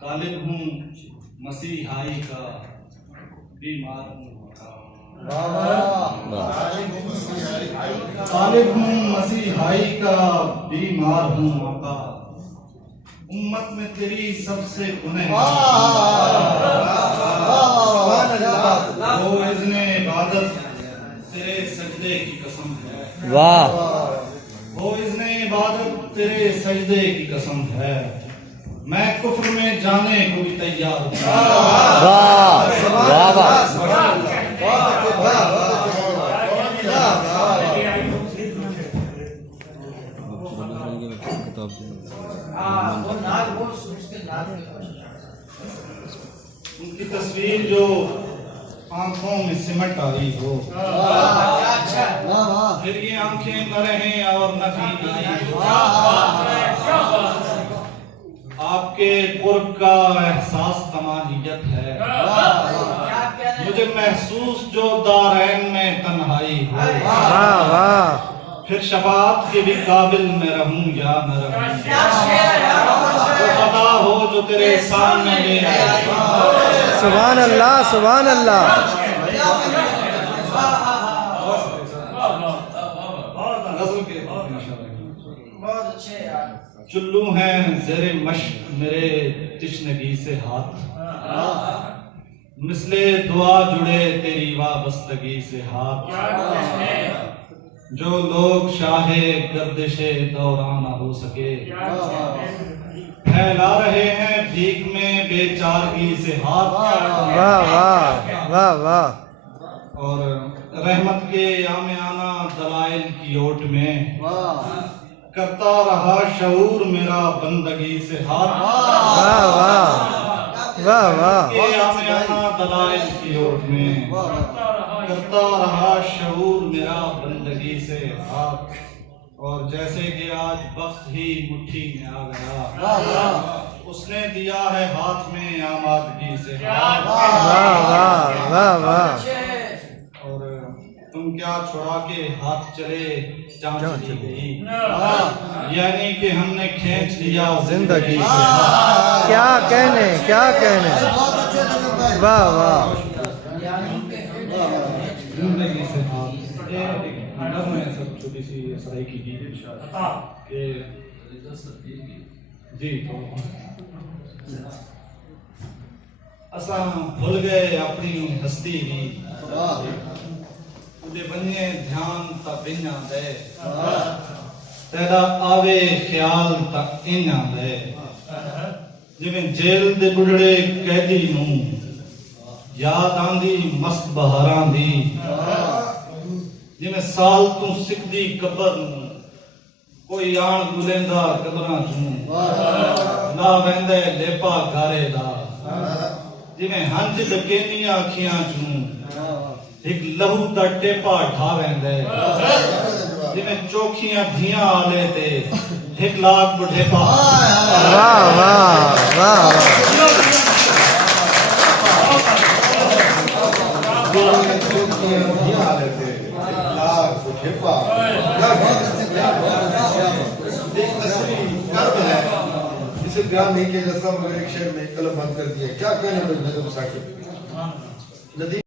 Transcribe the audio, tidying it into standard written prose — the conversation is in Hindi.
तालिब हूँ मसीहाई का, बीमार हूँ तालिब हूँ मसीहाई का, बीमार हूँ आका। उम्मत में तेरी सबसे वो इज़्ने इबादत तेरे सजदे की कसम है। वाह। वो इज़्ने इबादत तेरे सजदे की कसम है। मैं कुफ्र में जाने को भी तैयार हूँ। वाह वाह उनकी तस्वीर जो आंखों में सिमट आई हो, फिर ये आंखें न रहें और न बीनाई हो। आपके कुर्ब का एहसास तमानियत है, मुझे महसूस जो दारैन में तन्हाई हो। फिर शफाअत के भी काबिल मैं रहूं या न रहूं, तो पता हो जो तेरे सामने ले आए। सुभान अल्लाह सुभान अल्लाह। चुल्लू हैं ज़ेरे मश्क मेरे तिश्नगी से हाथ, मिसले दुआ जुड़े तेरी वाबस्तगी से हाथ। जो लोग शाहे गर्दिशे दौरान न हो सके, फैला रहे हैं भीख में बेचारगी से हाथ। वाह वाह वाह वाह। और रहमत के आमियाना दलाइल की ओट में करता रहा शऊर मेरा बंदगी से हाथ। वाह वाह वाह वाह। के आमियाना दलाइल की ओट में करता रहा शऊर मेरा बंदगी से हाथ। और जैसे कि आज वक्त ही मुट्ठी में आ गया, उसने दिया है हाथ में आमादगी से हाथ। वाह वाह वाह वाह। और तुम क्या छुड़ा के हाथ चले जान चली गई, यानी कि हमने खींच लिया जिंदगी से। क्या कहने क्या कहने। वाह वाह। जिंदगी से हाथ। नज़्म है सब छोटी सी सराय की गीत के जी। तो असा भूल गए अपनी हस्ती ही, उदे बन्ने ध्यान ता बिना दे, तेरा आवे ख्याल ता इना दे। जिवें जेल दे बुढ़ड़े कैदी नूं याद आंदी मस्त बहारां दी, जिवें साल तू सिकदी कबर नूं कोई आण गुलेंदा कबरां चूं, ला वेंदे लेपा गारे दा। जिवें हंज डकेनियां अखियां चूं एक लहू दा टेपा ढा वेंदे, जिवें चोखियां धियां आले ते एक लाख बुढ़ेपा। वाह वाह वाह। इसे बयान नहीं किया जा सकता, मगर एक शेर में कलम बंद कर दिया। क्या कहना नदी